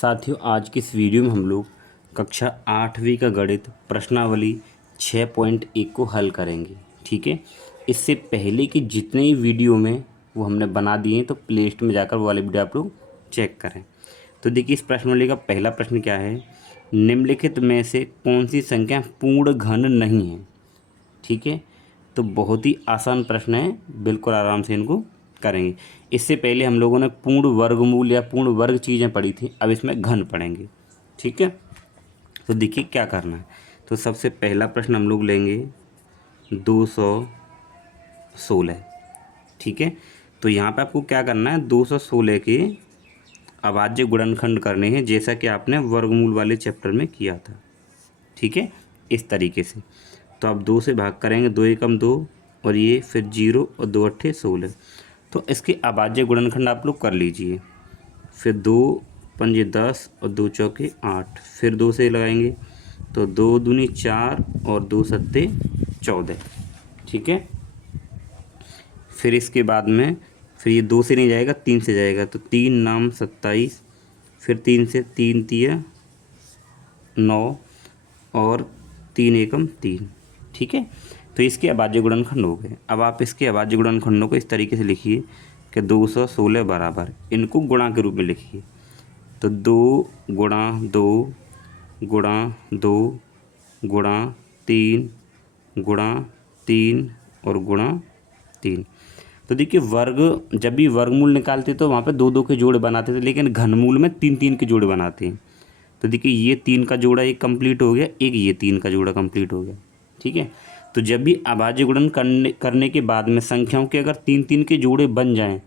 साथियों, आज की इस वीडियो में हम लोग कक्षा 8वीं का गणित प्रश्नावली 6.1 को हल करेंगे। ठीक है, इससे पहले की जितने ही वीडियो में वो हमने बना दिए हैं, तो प्ले लिस्ट में जाकर वो वाले वीडियो आप लोग चेक करें। तो देखिए, इस प्रश्नावली का पहला प्रश्न क्या है, निम्नलिखित में से कौन सी संख्या पूर्ण घन नहीं है। ठीक है, तो बहुत ही आसान प्रश्न है, बिल्कुल आराम से इनको करेंगे। इससे पहले हम लोगों ने पूर्ण वर्गमूल या पूर्ण वर्ग चीज़ें पढ़ी थी, अब इसमें घन पढ़ेंगे। ठीक है, तो देखिए क्या करना है। तो सबसे पहला प्रश्न हम लोग लेंगे 216। ठीक है, तो यहाँ पे आपको क्या करना है, 216 के अभाज्य गुणनखंड करने हैं, जैसा कि आपने वर्गमूल वाले चैप्टर में किया था। ठीक है, इस तरीके से। तो आप 2 से भाग करेंगे, 2 एकम 2 और ये फिर 0 और 2 अट्ठे 16। तो इसके अभाज्य गुणनखंड आप लोग कर लीजिए। फिर 2 पंजे 10 और 2 चौके 8, फिर 2 से लगाएंगे तो 2 दूनी 4 और 2 सत्ते 14। ठीक है, फिर इसके बाद में फिर ये 2 से नहीं जाएगा, 3 से जाएगा, तो 3 नाम 27, फिर 3 से 3 तिया 9 और 3 एकम 3। ठीक है, तो इसके अभाज्य गुणनखंड हो गए। अब आप इसके अभाज्य गुणनखंडों को इस तरीके से लिखिए कि 216 बराबर, इनको गुणा के रूप में लिखिए। तो 2 गुणा 2 गुणा 2 गुणा 3 गुणा 3 और गुणा 3। तो देखिए, वर्ग जब भी वर्गमूल निकालते तो वहाँ पे 2 2 के जोड़े बनाते थे, लेकिन घनमूल में 3 3 के जोड़े बनाते हैं। तो देखिए, ये 3 का जोड़ा एक कंप्लीट हो गया, एक ये 3 का जोड़ा कंप्लीट हो गया। ठीक है, तो जब भी अभाज्य गुणन करने के बाद में संख्याओं के अगर 3 3 के जोड़े बन जाएं,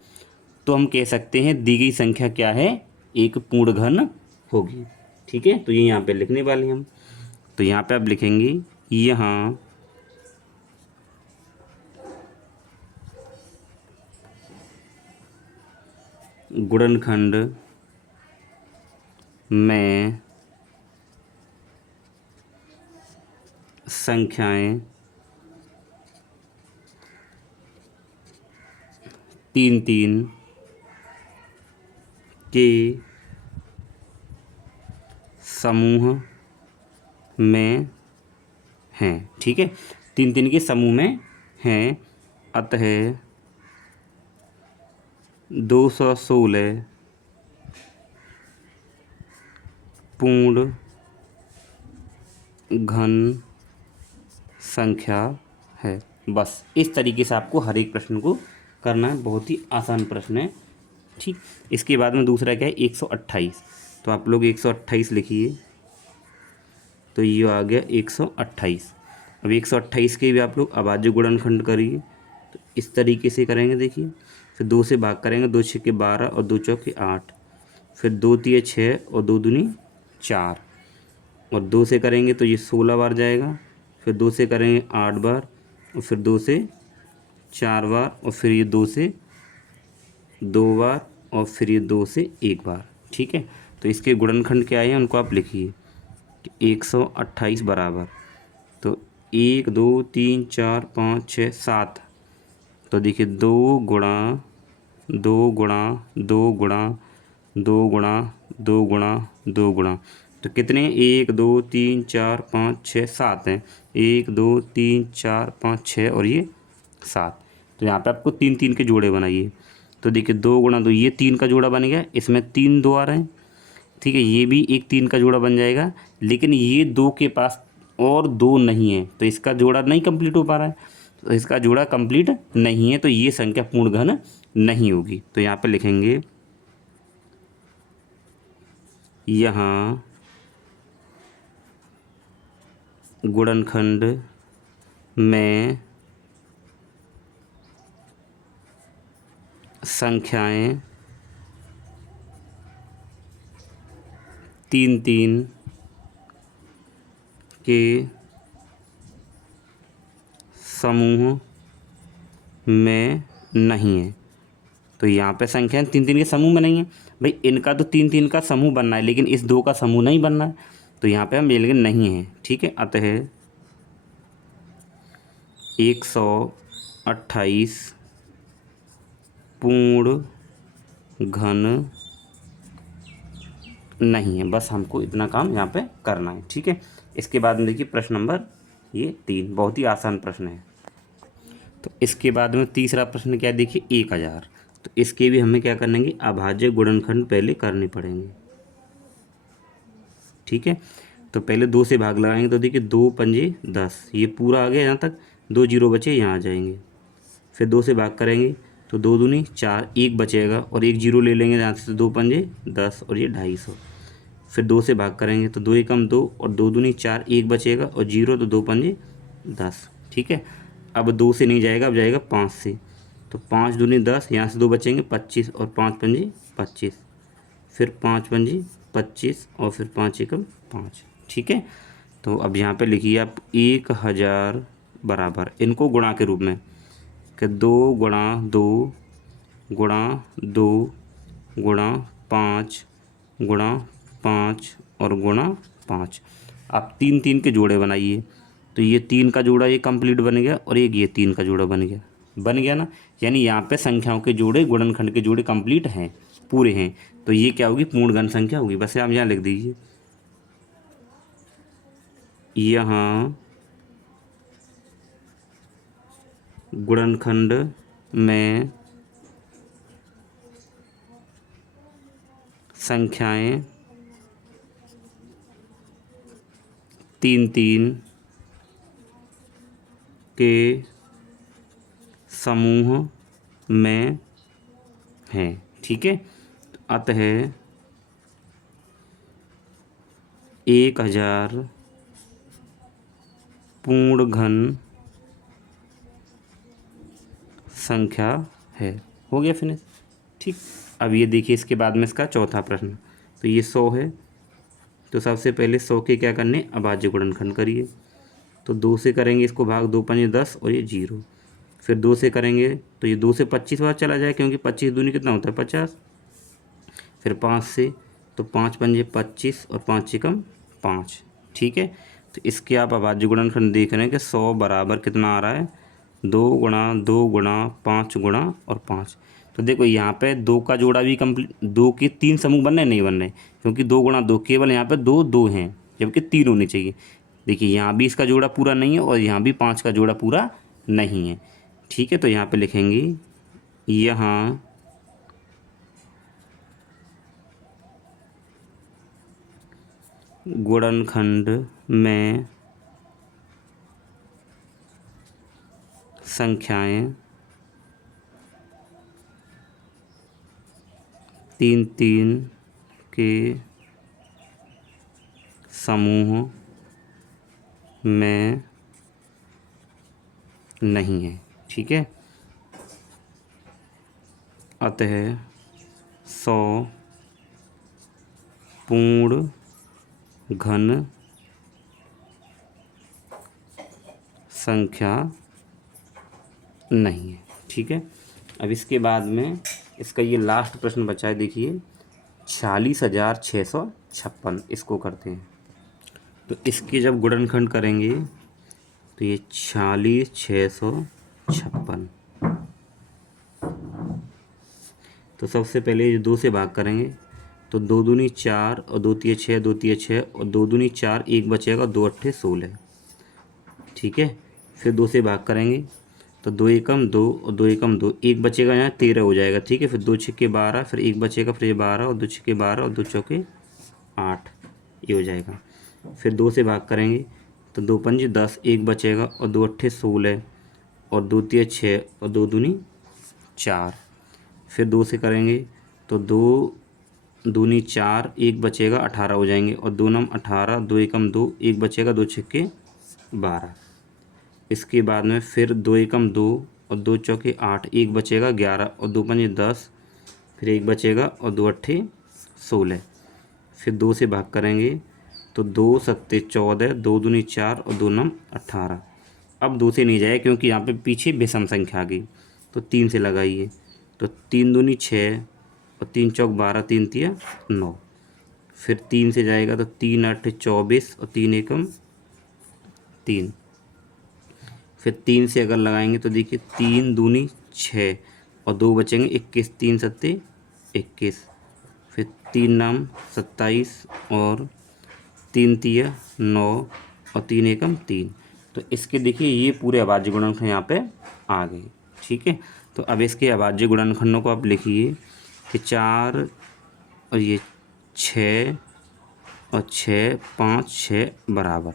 तो हम कह सकते हैं दी गई संख्या क्या है, एक पूर्ण घन होगी। ठीक है, तो ये यहाँ पे लिखने वाले हैं हम। तो यहाँ पे आप लिखेंगे, यहाँ गुणनखंड में संख्याएं 3 3 के समूह में हैं। ठीक है, 3 3 के समूह में हैं, अतः 216 पूर्ण घन संख्या है। बस इस तरीके से आपको हर एक प्रश्न को करना है, बहुत ही आसान प्रश्न है। ठीक, इसके बाद में दूसरा क्या है, 128। तो आप लोग 128 लिखिए, तो ये आ गया 128। अब 128 के भी आप लोग अभाज्य गुणनखंड करिए, तो इस तरीके से करेंगे। देखिए, फिर 2 से भाग करेंगे, 2 छक्के 12 और 2 चौके 8, फिर 2 तिये 6 और 2 दूनी 4, और 2 से करेंगे तो ये 16 बार जाएगा, फिर 2 से करेंगे 8 बार, और फिर 2 से 4 बार, और फिर ये 2 से 2 बार, और फिर ये 2 से 1 बार। ठीक है, तो इसके गुणनखंड क्या है उनको आप लिखिए कि 128 बराबर, तो 1 2 3 4 5 6 7। तो देखिए, 2 गुणा 2 गुणा 2 गुणा 2 गुणा 2 गुणा 2 गुणा, तो कितने, 1 2 3 4 5 6 7 हैं। 1 2 3 4 5 6 और ये 7। तो यहाँ पे आपको 3 3 के जोड़े बनाइए। तो देखिए, 2 गुणा 2, ये 3 का जोड़ा बन गया, इसमें 3 2 आ रहे हैं। ठीक है, ये भी एक 3 का जोड़ा बन जाएगा, लेकिन ये 2 के पास और 2 नहीं है, तो इसका जोड़ा नहीं कंप्लीट हो पा रहा है, तो इसका जोड़ा कंप्लीट नहीं है, तो ये संख्या पूर्ण घन नहीं होगी। तो यहाँ पे लिखेंगे, यहाँ गुणनखंड में संख्याएं 3 3 के समूह में नहीं है। तो यहाँ पे संख्या 3 3 के समूह में नहीं है, भाई इनका तो 3 3 का समूह बनना है, लेकिन इस 2 का समूह नहीं बनना है, तो यहाँ पे हम ले लेंगे नहीं है। ठीक है, अतः 128 पूर्ण घन नहीं है, बस हमको इतना काम यहाँ पे करना है। ठीक है, इसके बाद में देखिए प्रश्न नंबर ये 3, बहुत ही आसान प्रश्न है। तो इसके बाद में तीसरा प्रश्न क्या है, देखिए 1000। तो इसके भी हमें क्या करेंगे, अभाज्य गुणनखंड पहले करने पड़ेंगे। ठीक है, तो पहले 2 से भाग लगाएंगे, तो देखिए 2 पंजे 10, ये पूरा आ गया यहाँ तक, 2 जीरो बचे यहाँ आ जाएंगे। फिर 2 से भाग करेंगे तो 2 दूनी 4, 1 बचेगा और 1 जीरो ले लेंगे यहाँ से, तो 2 पंजे 10 और ये 250। फिर 2 से भाग करेंगे तो 2 एकम 2 और 2 दूनी 4, 1 बचेगा और जीरो, तो 2 पंजे 10। ठीक है, अब 2 से नहीं जाएगा, अब जाएगा 5 से, तो 5 दूनी 10, यहाँ से 2 बचेंगे 25 और 5 पंजे 25, फिर 5 पंजे 25 और फिर 5 एकम 5। ठीक है, तो अब यहाँ पे लिखिए आप 1000 बराबर इनको गुणा के रूप में कि 2 गुणा 2 गुणा 2 गुणा 5 गुणा 5 और गुणा 5। आप 3 3 के जोड़े बनाइए, तो ये 3 का जोड़ा ये कंप्लीट बन गया और एक ये 3 का जोड़ा बन गया ना। यानी यहाँ पे संख्याओं के जोड़े, गुणनखंड के जोड़े कंप्लीट हैं, पूरे हैं। तो ये क्या होगी, पूर्ण घन संख्या होगी। बस आप यहाँ लिख दीजिए, यहाँ गुणनखंड में संख्याएं 3 3 के समूह में हैं। ठीक है, अतः 1000 पूर्ण घन संख्या है। हो गया फिनिश। ठीक, अब ये देखिए इसके बाद में इसका चौथा प्रश्न, तो ये 100 है, तो सबसे पहले 100 के क्या करने, अभाज्य गुणनखंड करिए। तो 2 से करेंगे इसको भाग, 2 पंजे 10 और ये 0। फिर 2 से करेंगे तो ये 2 से 25 बार चला जाए, क्योंकि 25 दूनी कितना होता है 50। फिर 5 से, तो 5 पंजे 25 और 5 एकम 5। ठीक है, तो इसके आप अभाज्य गुणनखंड देख रहे हैं कि 100 बराबर कितना आ रहा है, 2 गुणा 2 गुणा 5 गुणा और 5। तो देखो यहाँ पे 2 का जोड़ा भी कंप्लीट, 2 के 3 समूह बन रहे नहीं बन रहे, क्योंकि 2 गुणा 2 केवल यहाँ पे 2 2 हैं, जबकि 3 होने चाहिए। देखिए यहाँ भी इसका जोड़ा पूरा नहीं है और यहाँ भी 5 का जोड़ा पूरा नहीं है। ठीक है, तो यहाँ पे लिखेंगे, यहाँ गुणनखंड में संख्याएं 3 3 के समूह में नहीं है। ठीक है, अतः 100 पूर्ण घन संख्या नहीं है। ठीक है, अब इसके बाद में इसका ये लास्ट प्रश्न बचा है, देखिए 46,656, इसको करते हैं। तो इसके जब गुणनखंड करेंगे तो ये 46,656, तो सबसे पहले ये 2 से भाग करेंगे, तो 2 दूनी 4 और 2 तिये 6, 2 तिये 6 और 2 दूनी 4, 1 बचेगा, 2 अट्ठे 16। ठीक है, फिर 2 से भाग करेंगे तो 2 एकम 2 और 2 एकम 2, 1 बचेगा, यहाँ 13 हो जाएगा। ठीक है, फिर 2 छिक्के 12, फिर 1 बचेगा, फिर ये 12 और 2 छिक्के 12 और 2 चौके 8, ये हो जाएगा। फिर 2 से भाग करेंगे तो 2 पंजे 10, 1 बचेगा और 2 अट्ठे 16 और 2 तिये 6 और 2 दूनी 4। फिर 2 से करेंगे तो 2 दूनी 4, 1 बचेगा, 18 हो जाएंगे और 2 नम 18, 2 एकम 2, 1 बचेगा, 2 छिक्के 12। इसके बाद में फिर 2 एकम 2 और 2 चौके 8, 1 बचेगा 11 और 2 पंजे 10, फिर 1 बचेगा और 2 अट्ठे 16। फिर 2 से भाग करेंगे तो 2 सत्ते 14, 2 दूनी 4 और 2 नम 18। अब 2 से नहीं जाए क्योंकि यहाँ पे पीछे विषम संख्या आ गई, तो 3 से लगाइए, तो 3 दूनी 6 और 3 चौक 12, 3 तिया 9। फिर 3 से जाएगा तो 3 8 24 और 3 एकम 3। फिर 3 से अगर लगाएंगे तो देखिए 3 दूनी 6 और 2 बचेंगे 21, 3 सत्ते 21। फिर 3 नाम 27 और 3 तिया 9 और 3 एकम 3। तो इसके देखिए ये पूरे अभाज्य गुणनखंड यहाँ पे आ गए। ठीक है, तो अब इसके अभाज्य गुणनखंडों को आप लिखिए कि 4 और ये 6 और 6 5 6 बराबर।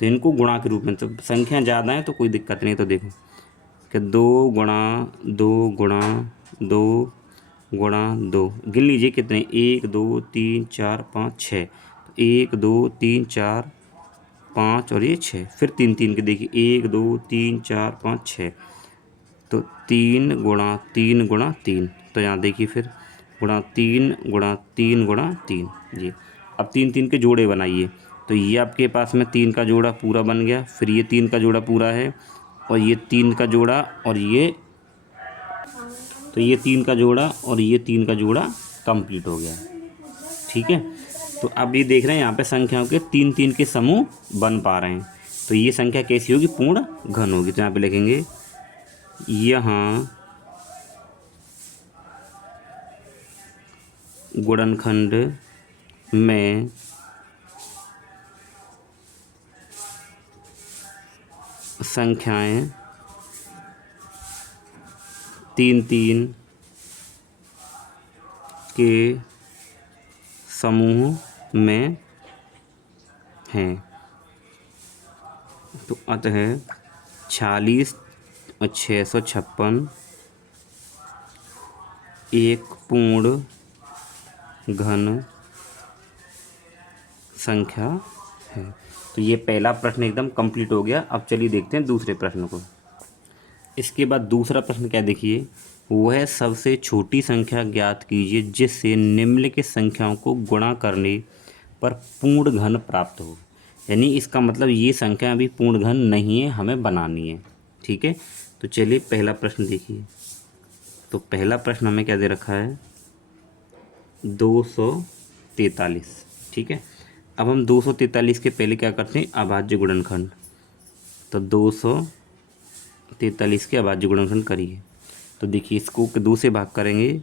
तो इनको गुणा के रूप में, तो संख्या ज़्यादा है तो कोई दिक्कत नहीं। तो देखो कि 2 गुणा 2 गुणा 2 गुणा 2, गिन लीजिए कितने, 1 2 3 4 5 6। 1 2 3 4 5 और ये 6, फिर 3 3 के देखिए 1 2 3 4 5 6। तो 3 गुणा 3 गुणा 3, तो यहाँ देखिए फिर गुणा 3 गुणा 3 गुणा 3 ये। अब 3 3 के जोड़े बनाइए, तो ये आपके पास में 3 का जोड़ा पूरा बन गया, फिर ये 3 का जोड़ा पूरा है और ये 3 का जोड़ा और ये, तो ये 3 का जोड़ा और ये 3 का जोड़ा कंप्लीट हो गया। ठीक है, तो अब ये देख रहे हैं यहाँ पे संख्याओं के 3 3 के समूह बन पा रहे हैं। तो ये संख्या कैसी होगी, पूर्ण घन होगी। तो यहाँ पे लिखेंगे यहाँ गुणनखंड में संख्याएं 3 3 के समूह में हैं। तो अतः 46 और 656 एक पूर्ण घन संख्या है। तो ये पहला प्रश्न एकदम कंप्लीट हो गया। अब चलिए देखते हैं दूसरे प्रश्न को। इसके बाद दूसरा प्रश्न क्या देखिए, वह सबसे छोटी संख्या ज्ञात कीजिए जिससे निम्नलिखित संख्याओं को गुणा करने पर पूर्ण घन प्राप्त हो। यानी इसका मतलब ये संख्या अभी पूर्ण घन नहीं है, हमें बनानी है। ठीक है, तो चलिए पहला प्रश्न देखिए। तो पहला प्रश्न हमें क्या दे रखा है, 243। ठीक है, अब हम 243 के पहले क्या करते हैं, अभाज्य गुणनखंड। तो 243 के अभाज्य गुणनखंड करिए। तो देखिए इसको 2 से भाग करेंगे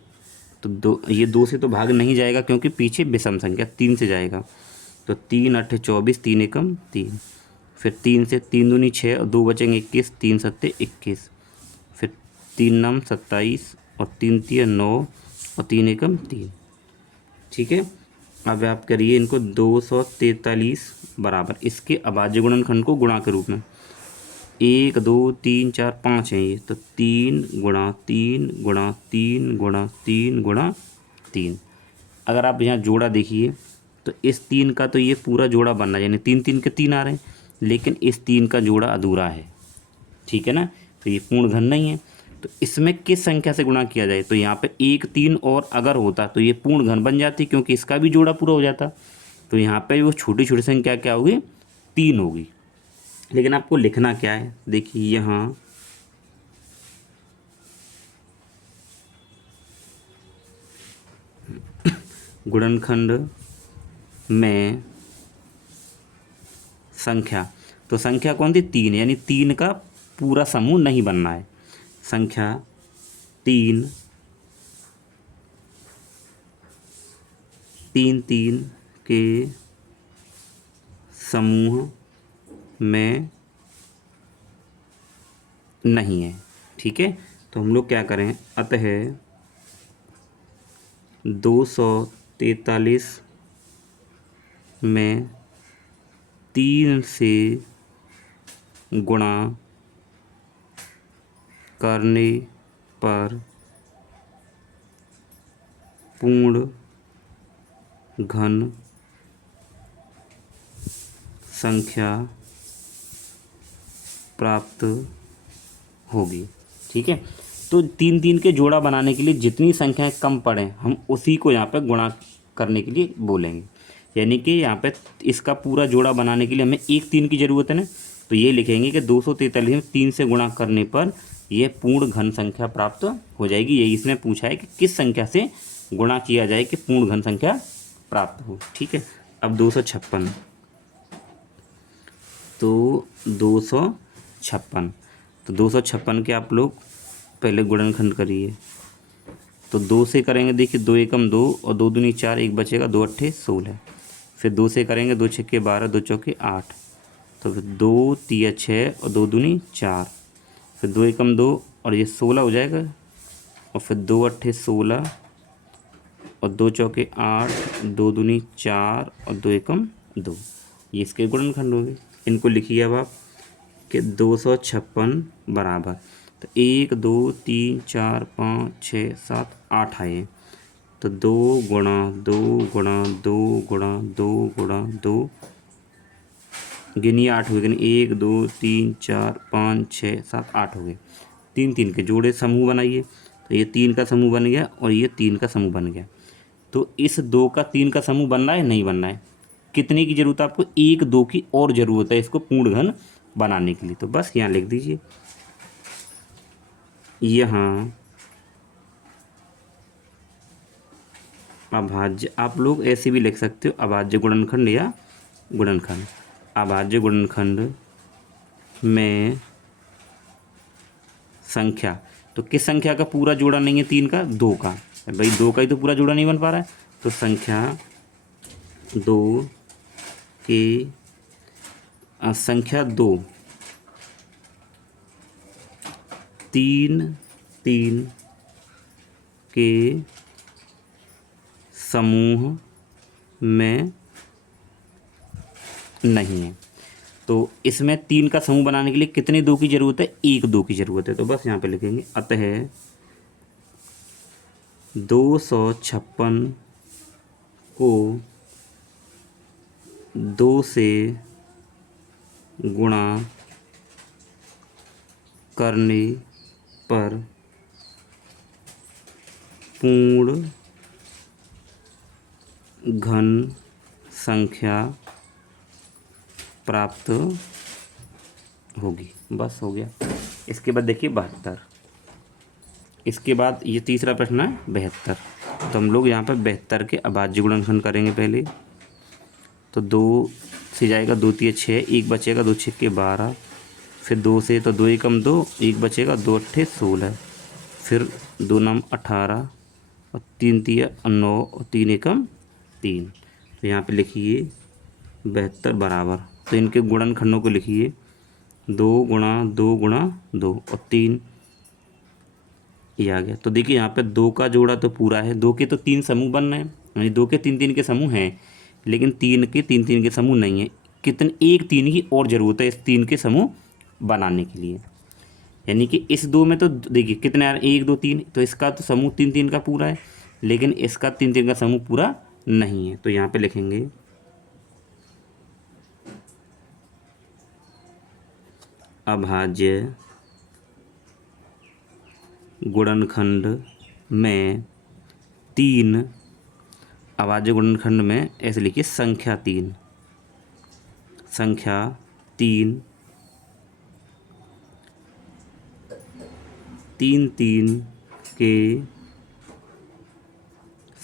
तो 2, ये 2 से तो भाग नहीं जाएगा क्योंकि पीछे विषम संख्या 3 से जाएगा। तो 3 8 24, 3 एकम 3, फिर 3 से 3 दूनी 6 और 2 बचेंगे 21, 3 सत्ते 21, फिर 3 नम 27 और 3 तिया 9 और 3 एकम 3। ठीक है, अब आप करिए इनको 243 बराबर इसके अभाज्य गुणनखंड को गुणा के रूप में। 1 2 3 4 5 हैं ये, तो 3 गुणा 3 गुणा 3 गुणा 3 गुणा 3। अगर आप यहाँ जोड़ा देखिए तो इस 3 का तो ये पूरा जोड़ा बनना है, यानी 3 3 के 3 आ रहे हैं, लेकिन इस 3 का जोड़ा अधूरा है। ठीक है ना, तो ये पूर्ण घन नहीं है। तो इसमें किस संख्या से गुणा किया जाए, तो यहाँ पे 1 3 और अगर होता तो ये पूर्ण घन बन जाती क्योंकि इसका भी जोड़ा पूरा हो जाता। तो यहाँ पे वो छोटी छोटी संख्या क्या होगी, 3 होगी। लेकिन आपको लिखना क्या है, देखिए यहाँ गुणनखंड में संख्या, तो संख्या कौन थी, 3, यानी 3 का पूरा समूह नहीं बनना है। संख्या 3 3 3 के समूह में नहीं है। ठीक है, तो हम लोग क्या करें, अतः 243 में 3 से गुणा करने पर पूर्ण घन संख्या प्राप्त होगी। ठीक है, तो 3 3 के जोड़ा बनाने के लिए जितनी संख्याएं कम पड़े हम उसी को यहाँ पे गुणा करने के लिए बोलेंगे। यानी कि यहाँ पे इसका पूरा जोड़ा बनाने के लिए हमें 1 3 की ज़रूरत है ना, तो ये लिखेंगे कि 243 में 3 से गुणा करने पर यह पूर्ण घन संख्या प्राप्त हो जाएगी। यही इसने पूछा है कि किस संख्या से गुणा किया जाए कि पूर्ण घन संख्या प्राप्त हो। ठीक है, अब 256, तो 256, तो 256 के आप लोग पहले गुणनखंड करिए। तो 2 से करेंगे, देखिए 2 एकम 2 और 2 दूनी 4, 1 बचेगा, 2 अट्ठे 16। फिर 2 से करेंगे, 2 छक्के 12, 2 चौके 8। तो फिर 2 तिया 6 और 2 दूनी 4। फिर 2 एकम 2 और ये 16 हो जाएगा। और फिर 2 अट्ठे 16 और 2 चौके 8, 2 दूनी 4 और 2 एकम 2। ये इसके गुणनखंड हो गए। इनको लिखिए अब आप कि 256 बराबर, तो 1 2 3 4 5 6 7 8 आए। तो 2 गुणा 2 गुणा 2 गुणा 2 गुणा 2, गिनिए 8 हुए, गिनिए 1 2 3 4 5 6 7 8 हो गए। 3 3 के जोड़े समूह बनाइए। तो ये 3 का समूह बन गया और ये 3 का समूह बन गया। तो इस 2 का 3 का समूह बन रहा है, नहीं बन रहा है। कितने की जरूरत है आपको? 1 2 की और ज़रूरत है इसको पूर्ण घन बनाने के लिए। तो बस यहाँ लिख दीजिए, यहाँ अभाज्य, आप लोग ऐसे भी लिख सकते हो, अभाज्य गुणनखंड या गुणनखंड। अभाज्य गुणनखंड में संख्या, तो किस संख्या का पूरा जोड़ा नहीं है? 3 का, 2 का। भाई 2 का ही तो पूरा जोड़ा नहीं बन पा रहा है। तो संख्या 2 के संख्या 2 3 3 के समूह में नहीं है। तो इसमें 3 का समूह बनाने के लिए कितने 2 की जरूरत है? 1 2 की जरूरत है। तो बस यहाँ पे लिखेंगे, अतः 256 को 2 से गुणा करने पर पूर्ण घन संख्या प्राप्त होगी। बस हो गया। इसके बाद देखिए 72। इसके बाद ये तीसरा प्रश्न है 72। तो हम लोग यहाँ पर 72 के अभाज्य गुणनखंड करेंगे पहले। तो 2 से जाएगा, 2 तिया 6, 1 बचेगा, 2 छक्के 12। फिर 2 से, तो 2 एकम 2, 1 बचेगा, 2 अट्ठे 16। फिर 2 नम 18 और 3 तिया 9 और 3 एकम 3। तो यहाँ पे लिखिए 72 बराबर, तो इनके गुणनखंडों को लिखिए, 2 गुणा 2 गुणा 2 और 3, ये आ गया। तो देखिए यहाँ पे 2 का जोड़ा तो पूरा है, 2 के तो 3 समूह बन रहे हैं, यानी 2 के 3 3 के समूह हैं, लेकिन 3 के 3 3 के समूह नहीं है। कितने? एक 3 की और ज़रूरत है इस 3 के समूह बनाने के लिए। यानी कि इस 2 में तो देखिए कितने आ रहे हैं, 1 2 3, तो इसका तो समूह 3 3 का पूरा है, लेकिन इसका 3 3 का समूह पूरा नहीं है। तो यहाँ पे लिखेंगे, अभाज्य गुणनखंड में 3, अभाज्य गुणनखंड में ऐसे लिखिए, संख्या 3 3 3 के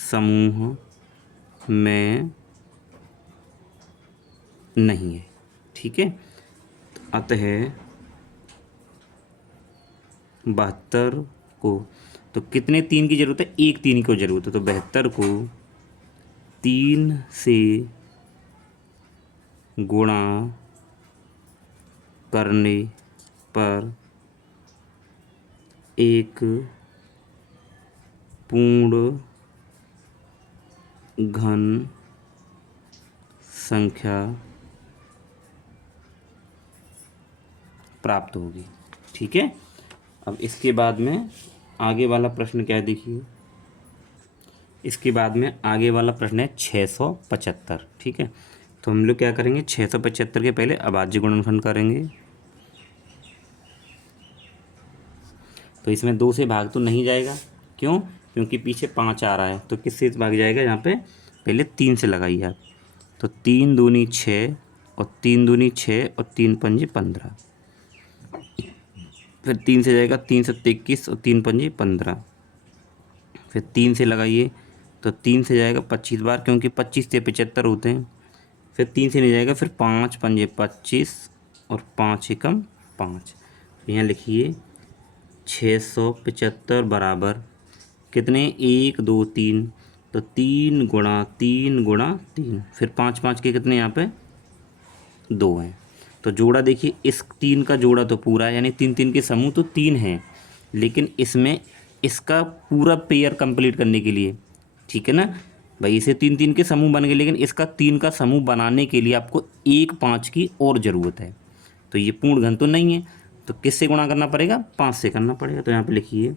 समूह में नहीं है। ठीक है। अतः 72 को, तो कितने 3 की जरूरत है? एक 3 की जरूरत है। तो 72 को 3 से गुणा करने पर एक पूर्ण घन संख्या प्राप्त होगी। ठीक है। अब इसके बाद में आगे वाला प्रश्न क्या है, देखिए। इसके बाद में आगे वाला प्रश्न है 675। ठीक है। तो हम लोग क्या करेंगे, 675 के पहले अभाज्य गुणनखंड करेंगे। तो इसमें 2 से भाग तो नहीं जाएगा, क्यों? क्योंकि पीछे 5 आ रहा है। तो किससे भाग जाएगा? यहाँ पे पहले 3 से लगाइए आप। तो 3 दूनी 6 और 3 दूनी 6 और 3 पंजे 15। फिर 3 से जाएगा, 3 सत्ते 21 और 3 पंजे 15। फिर 3 से लगाइए, तो 3 से जाएगा 25 बार, क्योंकि 25 से 75 होते हैं। फिर 3 से नहीं जाएगा, फिर 5 पंजे 25 और 5 एकम 5। यहाँ लिखिए 675 बराबर कितने, 1 2 3, तो 3 गुणा 3 गुणा 3, फिर 5 5 के कितने यहाँ पे 2 हैं। तो जोड़ा देखिए, इस 3 का जोड़ा तो पूरा है, यानी 3 3 के समूह तो 3 हैं, लेकिन इसमें इसका पूरा पेयर कंप्लीट करने के लिए, ठीक है ना भाई, इसे 3 3 के समूह बन गए, लेकिन इसका 3 का समूह बनाने के लिए आपको 1 5 की और ज़रूरत है। तो ये पूर्ण घन तो नहीं है, तो किससे गुणा करना पड़ेगा, 5 से करना पड़ेगा। तो यहाँ पे लिखिए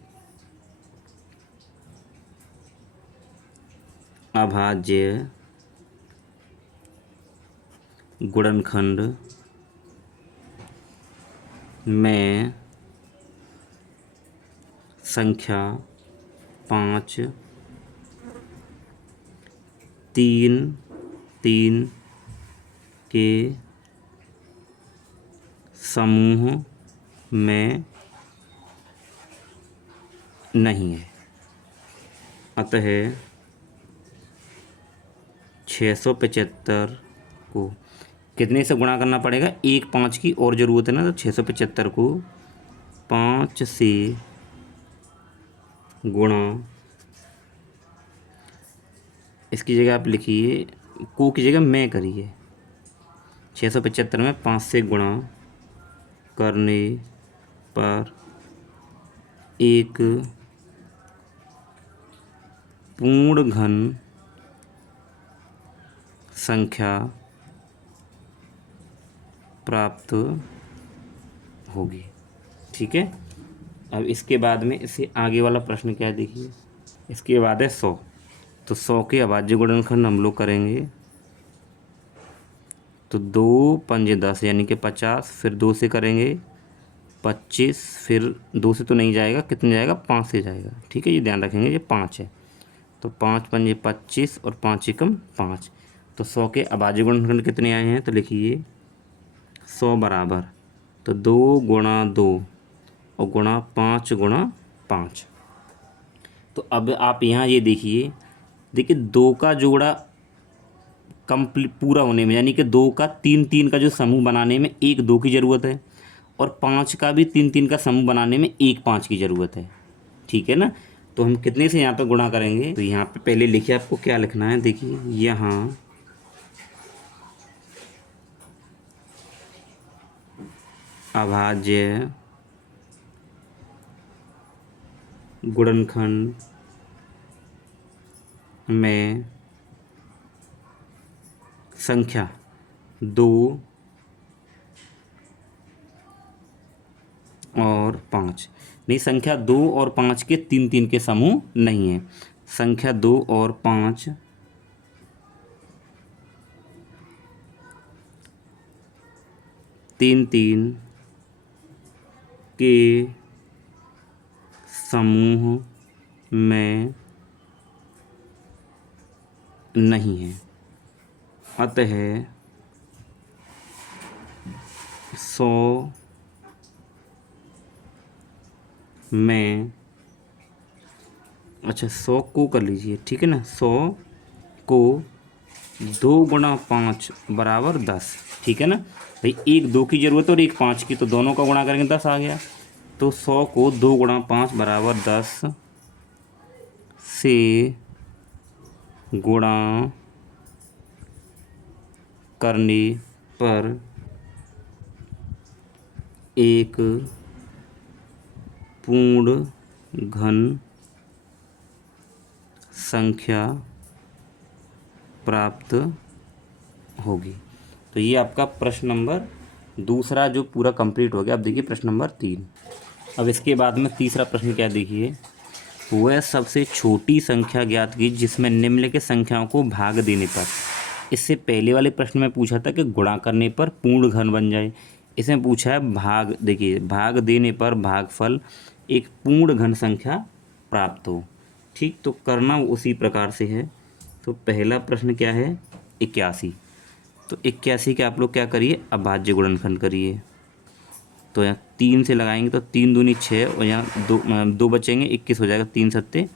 अभाज्य गुणनखंड में संख्या 5 3 3 के समूह में नहीं है, अतः 675 को कितने से गुणा करना पड़ेगा, 1 5 की और ज़रूरत है ना, तो 675 को 5 से गुणा, इसकी जगह आप लिखिए, को की जगह मैं करिए, 675 में 5 से गुणा करने पर एक पूर्ण घन संख्या प्राप्त होगी। ठीक है, अब इसके बाद में इससे आगे वाला प्रश्न क्या है देखिए, इसके बाद है 100। तो 100 के अभाज्य गुणनखंड हम लोग करेंगे, तो 2 पंजे 10 यानी कि 50, फिर 2 से करेंगे 25, फिर 2 से तो नहीं जाएगा, कितने जाएगा, 5 से जाएगा। ठीक है, ये ध्यान रखेंगे, ये 5 है, तो 5 पंजे 25 और 5 एकम 5। तो 100 के अभाज्य गुणनखंड कितने आए हैं, तो लिखिए 100 बराबर, तो 2 गुणा 2 और गुणा 5 गुणा 5। तो अब आप यहाँ ये देखिए 2 का जोड़ा कंप्लीट पूरा होने में, यानी कि 2 का 3 3 का जो समूह बनाने में 1 2 की ज़रूरत है, और 5 का भी 3 3 का समूह बनाने में 1 5 की ज़रूरत है। ठीक है ना, तो हम कितने से यहाँ पे गुणा करेंगे, तो यहाँ पे पहले लिखिए आपको क्या लिखना है, देखिए यहाँ अभाज्य गुणनखंड में संख्या 2 और 5, नहीं, संख्या 2 और 5 के 3 3 के समूह नहीं है, संख्या 2 और 5 3 3 के समूह में नहीं है, अतः 100 में, अच्छा 100 को कर लीजिए, ठीक है ना, 100 को 2 गुणा 5 बराबर 10। ठीक है ना भाई, 1 2 की ज़रूरत है और 1 5 की, तो दोनों का गुणा करेंगे 10 आ गया। तो 100 को 2 गुणा 5 बराबर 10 से गुणा करने पर एक पूर्ण घन संख्या प्राप्त होगी। तो ये आपका प्रश्न नंबर दूसरा जो पूरा कंप्लीट हो गया। अब देखिए प्रश्न नंबर 3। अब इसके बाद में तीसरा प्रश्न क्या देखिए, वह सबसे छोटी संख्या ज्ञात की जिसमें निम्नलिखित संख्याओं को भाग देने पर, इससे पहले वाले प्रश्न में पूछा था कि गुणा करने पर पूर्ण घन बन जाए, इसमें पूछा है भाग, देखिए भाग देने पर भागफल एक पूर्ण घन संख्या प्राप्त हो। ठीक, तो करना उसी प्रकार से है। तो पहला प्रश्न क्या है, 81। तो 81 के आप लोग क्या करिए, अभाज्य गुणनखंड करिए। तो यहाँ 3 से लगाएंगे तो 3 दूनी 6 और यहाँ 2 बचेंगे, 21 हो जाएगा, 3 सत्ते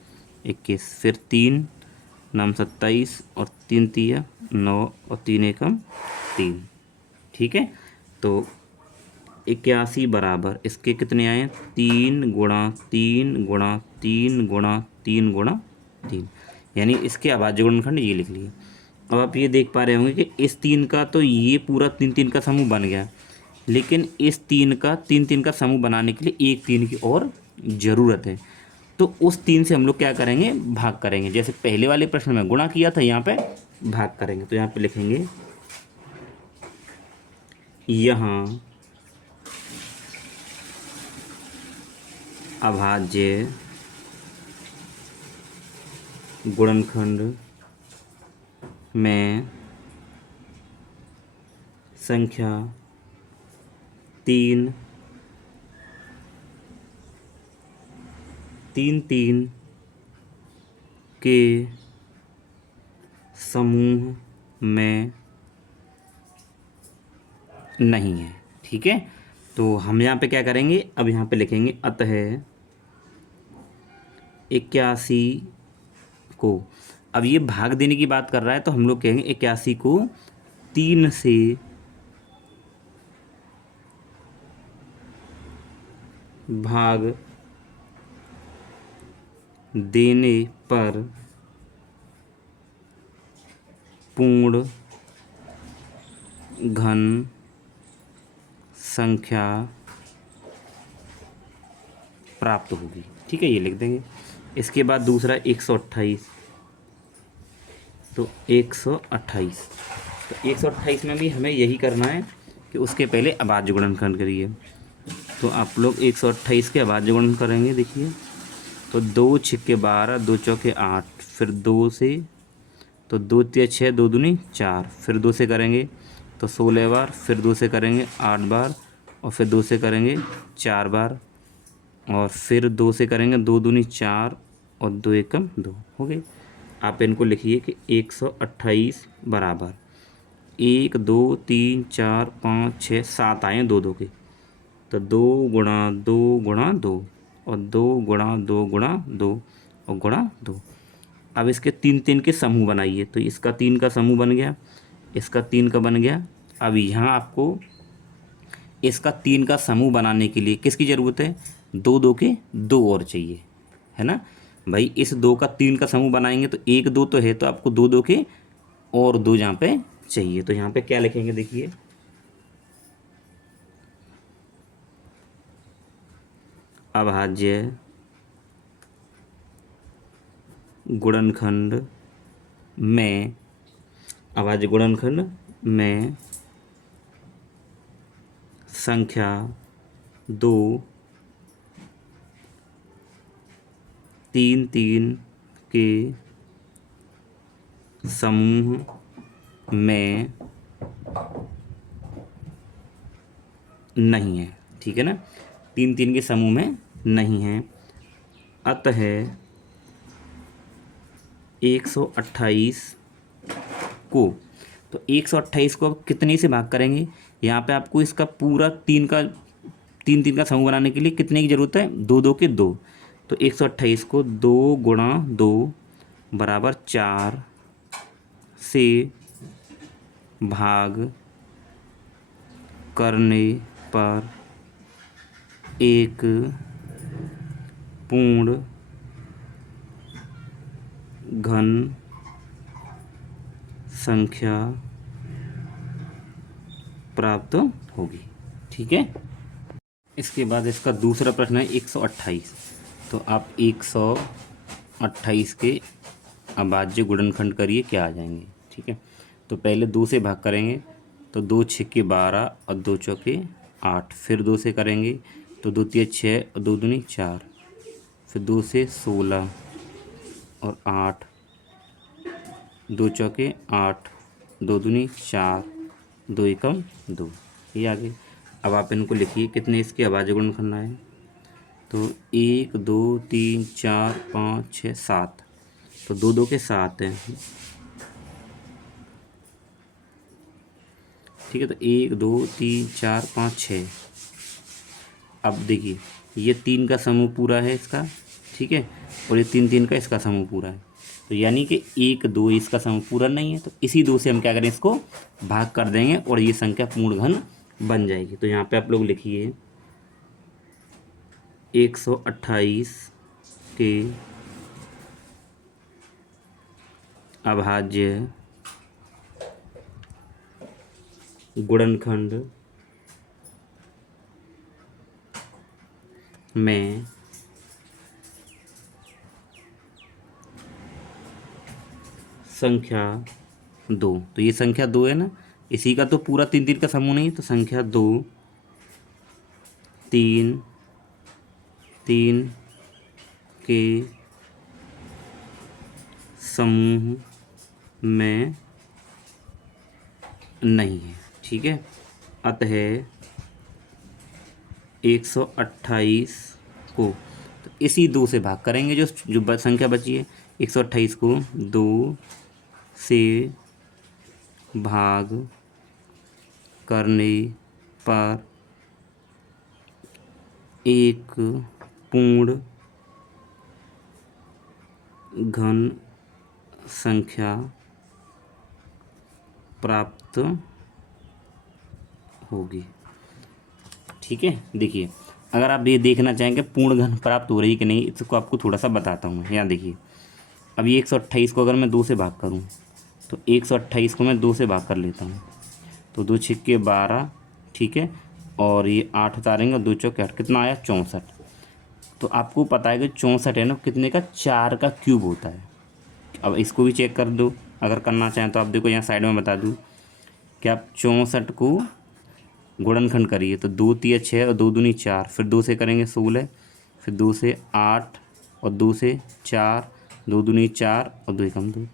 21, फिर 3 9 27 और 3 तिया 9 और 3 एकम 3। ठीक है, तो 81 बराबर इसके कितने आए, 3 गुणा 3 गुणा 3 गुणा 3 गुणा 3, यानी इसके अभाज्य गुणनखंड ये लिख लिए। अब आप ये देख पा रहे होंगे कि इस 3 का तो ये पूरा 3 3 का समूह बन गया, लेकिन इस 3 का 3 3 का समूह बनाने के लिए एक 3 की और ज़रूरत है। तो उस 3 से हम लोग क्या करेंगे, भाग करेंगे। जैसे पहले वाले प्रश्न में गुणा किया था, यहाँ पे भाग करेंगे। तो यहाँ पे लिखेंगे यहाँ अभाज्य गुणनखंड में संख्या 3 3 3 के समूह में नहीं है। ठीक है, तो हम यहाँ पे क्या करेंगे, अब यहाँ पे लिखेंगे अतः 81 को, अब ये भाग देने की बात कर रहा है तो हम लोग कहेंगे 81 को 3 से भाग देने पर पूर्ण घन संख्या प्राप्त होगी। ठीक है, ये लिख देंगे। इसके बाद दूसरा 128, तो 128, तो 128 में भी हमें यही करना है कि उसके पहले अभाज्य गुणनखंड करिए। तो आप लोग 128 के अभाज्य गुणन करेंगे। देखिए, तो 2 छिक्के 12, 2 चौके 8, फिर 2 से, तो 2 तिया 6, 2 दूनी 4, फिर 2 से करेंगे तो 16 बार, फिर 2 से करेंगे 8 बार, और फिर 2 से करेंगे 4 बार, और फिर 2 से करेंगे 2 दूनी 4 और 2 एकम 2, हो गई। आप इनको लिखिए कि 128 बराबर 1 2 3 4 5 6 7 आए 2 2 के, तो 2 गुणा 2 गुणा 2 और 2 गुणा 2 गुणा 2 और गुणा 2। अब इसके 3 3 के समूह बनाइए। तो इसका 3 का समूह बन गया, इसका 3 का बन गया। अब यहाँ आपको इसका 3 का समूह बनाने के लिए किसकी ज़रूरत है, 2 2 के 2 और चाहिए, है ना भाई। इस 2 का 3 का समूह बनाएंगे तो 1 2 तो है, तो आपको 2 2 के और 2 यहाँ पे चाहिए। तो यहाँ पे क्या लिखेंगे, देखिए अभाज्य गुणनखंड में, अभाज्य गुणनखंड में संख्या 2 3 3 के समूह में नहीं है। ठीक है ना, 3 3 के समूह में नहीं है। अतः 128 को, तो 128 को अब कितने से भाग करेंगे, यहाँ पे आपको इसका पूरा 3 3 का समूह बनाने के लिए कितने की ज़रूरत है, 2 2 के 2। तो 128 को 2 गुणा 2 बराबर 4 से भाग करने पर एक पूर्ण घन संख्या प्राप्त होगी। ठीक है, इसके बाद इसका दूसरा प्रश्न है 128। तो आप 128 के अभाज्य गुणनखंड करिए, क्या आ जाएंगे। ठीक है, तो पहले 2 से भाग करेंगे, तो 2 छिक्के 12 और 2 चौके 8, फिर 2 से करेंगे तो 2 तिया 6 और 2 दूनी 4, फिर 2 से 16 और 8, 2 चौके 8, 2 दूनी 4, 2 एकम 2, ये आ गए। अब आप इनको लिखिए कितने इसके अभाज्य गुणनखंड आए, तो 1 2 3 4 5 6 7, तो 2 2 के 7 हैं। ठीक है, तो 1 2 3 4 5 6। अब देखिए ये 3 का समूह पूरा है इसका, ठीक है, और ये 3 3 का इसका समूह पूरा है। तो यानी कि 1 2 इसका समूह पूरा नहीं है, तो इसी 2 से हम क्या करें, इसको भाग कर देंगे और ये संख्या पूर्ण घन बन जाएगी। तो यहाँ पे आप लोग लिखिए 128 के अभाज्य गुणनखंड में संख्या 2। तो ये संख्या 2 है ना, इसी का तो पूरा 3 3 का समूह नहीं है, तो संख्या 2 3 3 के समूह में नहीं है। ठीक है, अतः 128 को तो इसी 2 से भाग करेंगे, जो संख्या बची है 128 को 2 से भाग करने पर एक पूर्ण घन संख्या प्राप्त होगी। ठीक है, देखिए अगर आप ये देखना चाहेंगे पूर्ण घन प्राप्त हो रही है कि नहीं, इसको आपको थोड़ा सा बताता हूँ मैं। यहाँ देखिए, अब ये 128 को अगर मैं 2 से भाग करूँ, तो 128 को मैं 2 से भाग कर लेता हूँ, तो 2 छिक्के 12, ठीक है, और ये 8 उतारेंगे और 2 चौके 8, कितना आया 64। तो आपको पता है कि 64 है ना, कितने का 4 का क्यूब होता है। अब इसको भी चेक कर दो अगर करना चाहें तो। आप देखो यहाँ साइड में बता दूँ कि आप 64 को गुणनखंड करिए, तो 2 तिया 6 और 2 दूनी 4, फिर 2 से करेंगे 16, फिर 2 से 8 और 2 से 4, 2 दूनी 4 और 2 एकम 2।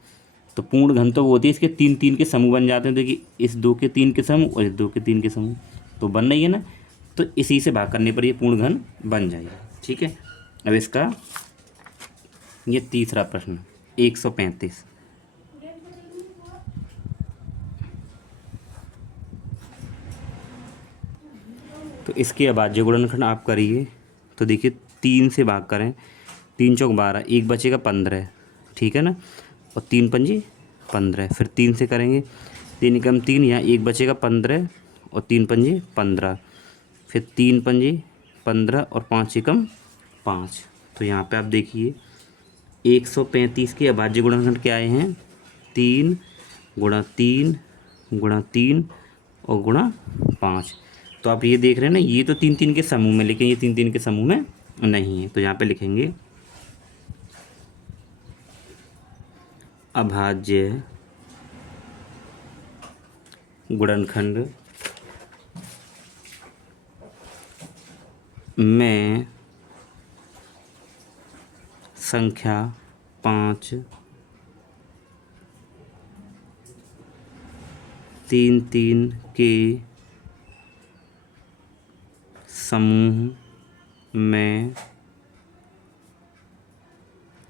तो पूर्ण घन तो वो होती है, इसके 3 3 के समूह बन जाते हैं। देखिए इस 2 के 3 के समूह और इस 2 के 3 के समूह, तो बन रही है ना, तो इसी से भाग करने पर ये पूर्ण घन बन जाएगा। ठीक है, अब इसका ये तीसरा प्रश्न 135। तो इसके अभाज्य गुणनखंड आप करिए, तो देखिए 3 से भाग करें, 3 चौक 12, एक बचेगा 15, ठीक है ना, और 3 पंजी 15, फिर 3 से करेंगे, 3 एकम 3, यहाँ एक बचेगा 15 और 3 पंजी 15, फिर 3 पंजी 15 और 5 एकम 5। तो यहाँ पे आप देखिए 135 के अभाज्य गुणनखंड क्या आए हैं, 3 गुणा 3 गुणा 3 और गुणा 5। तो आप ये देख रहे हैं ना, ये तो 3 3 के समूह में, लेकिन ये 3 3 के समूह में नहीं है। तो यहाँ पे लिखेंगे अभाज्य गुणनखंड में संख्या 5 3 3 के समूह में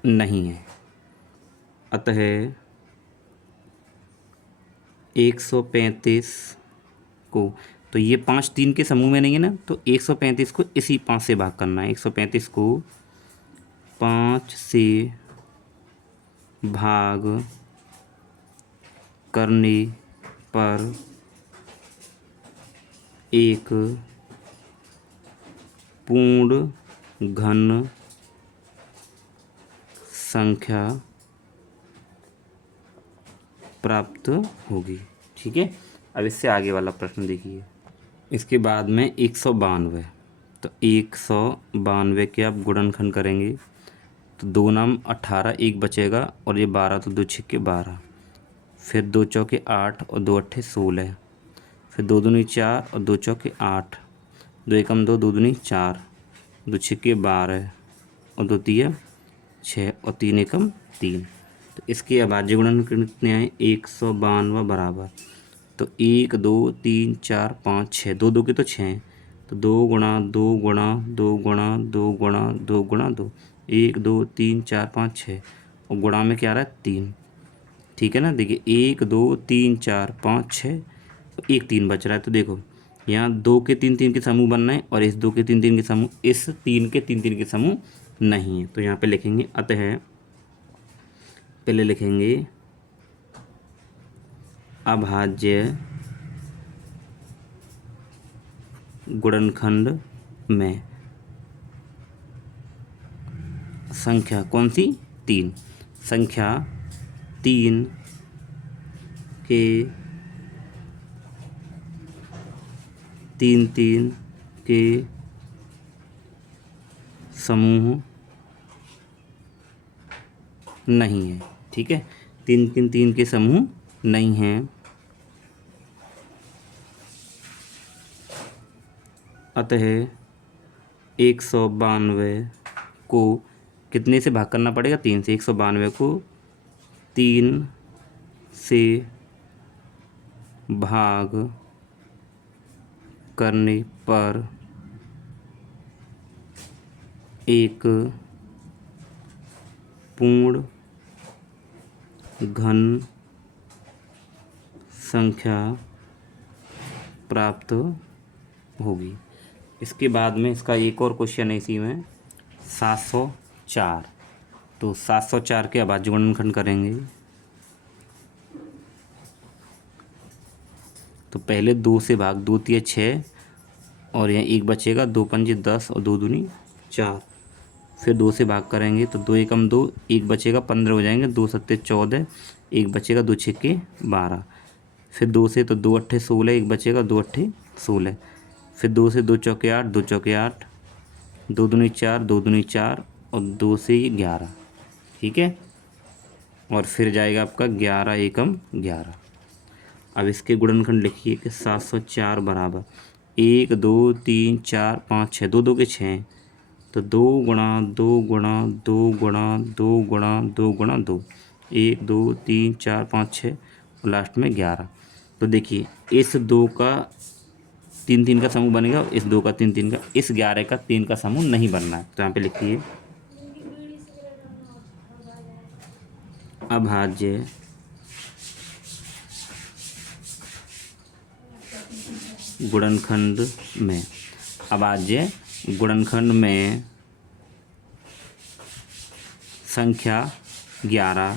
नहीं है, अतः 135 को, तो ये 5 3 के समूह में नहीं है ना, तो 135 को इसी 5 से भाग करना है। 135 को 5 से भाग करने पर एक पूर्ण घन संख्या प्राप्त होगी। ठीक है, अब इससे आगे वाला प्रश्न देखिए। इसके बाद में 192, तो 192 के आप गुणनखंड करेंगे, तो 2 नाम 18, एक बचेगा और ये 12, तो 2 छिक्के 12, फिर 2 चौके 8 और 2 अट्ठे 16, फिर 2 दूनी 4 और 2 चौके 8, 2 एकम 2, 2 दूनी 4, 2 छिक्के 12 और 2 तिया 6 और 3 एकम 3। तो इसके अभाज्य गुणनखंड कितने आए, 192 बराबर, तो 1 2 3 4 5 6, 2 2 के तो 6, तो 2 गुणा 2 गुणा 2 गुणा 2 गुणा 2 गुणा 2, 1 2 3 4 5 6, और गुणा में क्या आ रहा है 3। ठीक है ना, देखिए 1 2 3 4 5 6, एक 3 बच रहा है। तो देखो यहाँ 2 के 3 3 के समूह बनना है, और इस 2 के 3 3 के समूह, इस 3 के 3 3 के समूह नहीं है। तो यहाँ पे लिखेंगे, अतः पहले लिखेंगे अभाज्य गुणनखंड में संख्या कौन सी? 3। संख्या 3 के 3 के समूह नहीं है। ठीक है, 3 के समूह नहीं हैं, अतः 192 को कितने से भाग करना पड़ेगा? 3 से। 192 को 3 से भाग करने पर एक पूर्ण घन संख्या प्राप्त होगी। इसके बाद में इसका एक और क्वेश्चन है इसी में, 704। तो 704 के अभाज्य गुणनखंड करेंगे। तो पहले 2 से भाग, 2 तिया 6 और यहाँ 1 बचेगा, 2 पंजे 10 और 2 दूनी 4। फिर 2 से भाग करेंगे तो 2 एकम 2, 1 बचेगा, 15 हो जाएंगे, 2 सत्ते 14, 1 बचेगा, 2 छिक्के 12। फिर 2 से तो 2 अट्ठे 16, 1 बचेगा, 2 अट्ठे 16। फिर 2 से 2 चौके 8, 2 चौके 8, 2 दूनी 4, 2 दूनी 4 और 2 से 11। ठीक है, और फिर जाएगा आपका 11 एकम 11। अब इसके गुणनखंड लिखिए कि 704 बराबर 1 2 3 4 5 6, 2 2 के 6, तो 2 गुणा 2 गुणा 2 गुणा 2 गुणा 2 गुणा 2, 1 2 3 4 5 6 और लास्ट में 11। तो देखिए इस 2 का 3 का समूह बनेगा, इस 2 का 3 का, इस 11 का 3 का समूह नहीं बनना है। तो यहाँ पे लिखिए अभाज्य गुणनखंड में, अभाज्य गुणनखंड में संख्या 11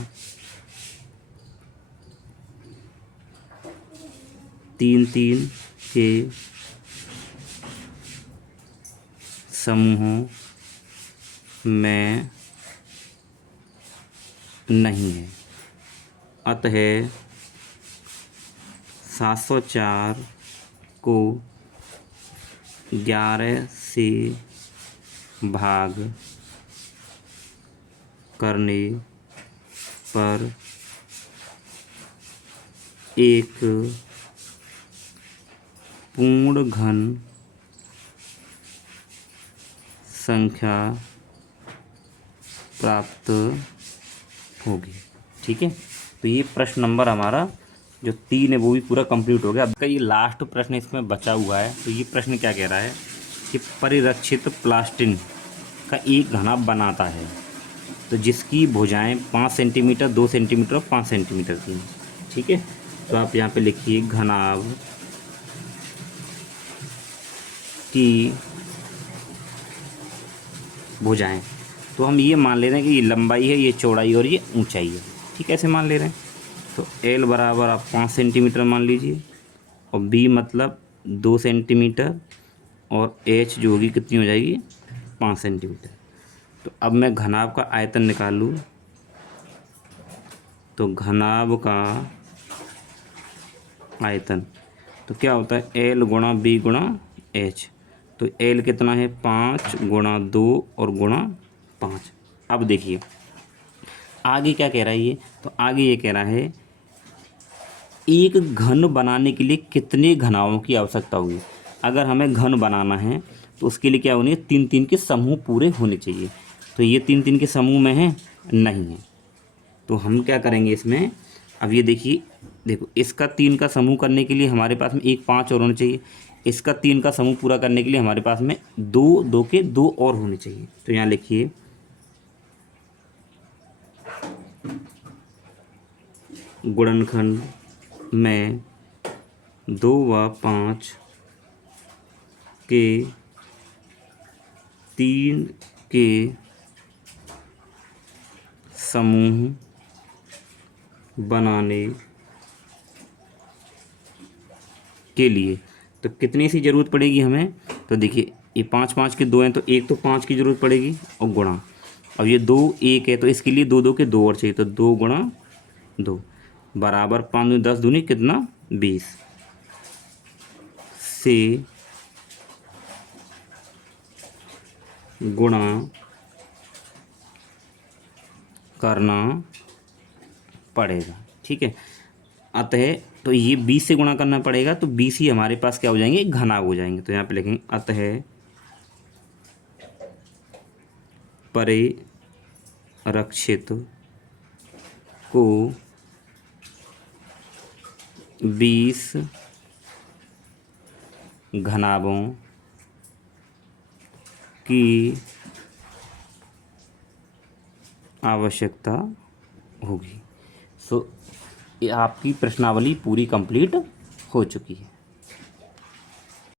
3 के समूहों में नहीं है, अतः 704 को 11 से भाग करने पर एक पूर्ण घन संख्या प्राप्त होगी। ठीक है, तो ये प्रश्न नंबर हमारा जो 3 है वो भी पूरा कंप्लीट हो गया। अब का ये लास्ट प्रश्न इसमें बचा हुआ है। तो ये प्रश्न क्या कह रहा है कि परिरक्षित प्लास्टिन का एक घनाभ बनाता है, तो जिसकी भुजाएं 5 सेंटीमीटर, 2 सेंटीमीटर और 5 सेंटीमीटर की हैं। ठीक है, तो आप यहाँ पे लिखिए घनाभ की भुजाएं। तो हम ये मान ले रहे हैं कि ये लंबाई है, ये चौड़ाई और ये ऊंचाई है। ठीक है, ऐसे मान ले रहे हैं। तो L बराबर आप 5 सेंटीमीटर मान लीजिए, और B मतलब 2 सेंटीमीटर, और H जो होगी कितनी हो जाएगी? 5 सेंटीमीटर। तो अब मैं घनाभ का आयतन निकाल लूँ, तो घनाभ का आयतन तो क्या होता है? L गुणा B गुणा H। तो L कितना है? 5 गुणा 2 और गुणा 5। अब देखिए आगे क्या कह रहा है ये, तो आगे ये कह रहा है एक घन बनाने के लिए कितने घनाओं की आवश्यकता होगी। अगर हमें घन बनाना है तो उसके लिए क्या होनी है? 3 के समूह पूरे होने चाहिए। तो ये 3 के समूह में है? नहीं है। तो हम क्या करेंगे इसमें, अब ये देखिए, देखो इसका 3 का समूह करने के लिए हमारे पास में एक 5 और होने चाहिए। इसका 3 का समूह पूरा करने के लिए हमारे पास में 2 2 के 2 और होने चाहिए। तो यहाँ लिखिए गुणनखंड में 2 व 5 के 3 के समूह बनाने के लिए तो कितनी सी ज़रूरत पड़ेगी हमें, तो देखिए ये 5 5 के 2 हैं, तो एक तो 5 की ज़रूरत पड़ेगी और गुणा, अब ये 2 1 है तो इसके लिए 2 2 के 2 और चाहिए, तो 2 गुणा 2 बराबर 5 दूनी 10 दूनी कितना 20 से गुणा करना पड़ेगा। ठीक है, अतः तो ये 20 से गुणा करना पड़ेगा, तो 20 ही हमारे पास क्या हो जाएंगे, घनाभ हो जाएंगे। तो यहाँ पे लिखेंगे अतः परिरक्षित को 20 घनाभों की आवश्यकता होगी। सो ये आपकी प्रश्नावली पूरी कंप्लीट हो चुकी है।